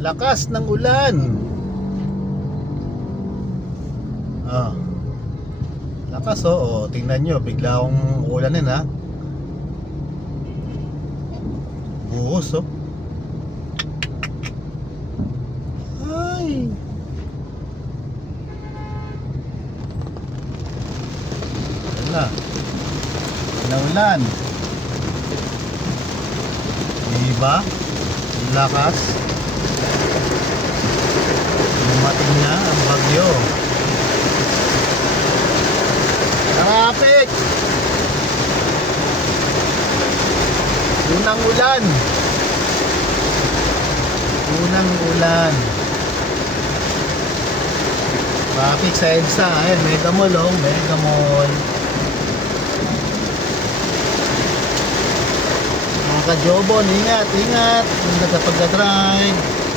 Lakas ng ulan. Ah. Lakas oh. Tingnan nyo, bigla akong ulanin ha. Buhos oh. Ay. Wala. Naulan. Diba? Lakas. Dumating na ang bagyo. Traffic. Unang ulan. Unang ulan. Traffic sa EDSA. Ayan, Mega Mall oh. Mega Mall. Mga ka-jobon, ingat, ingat. Kung nagkapag-drive.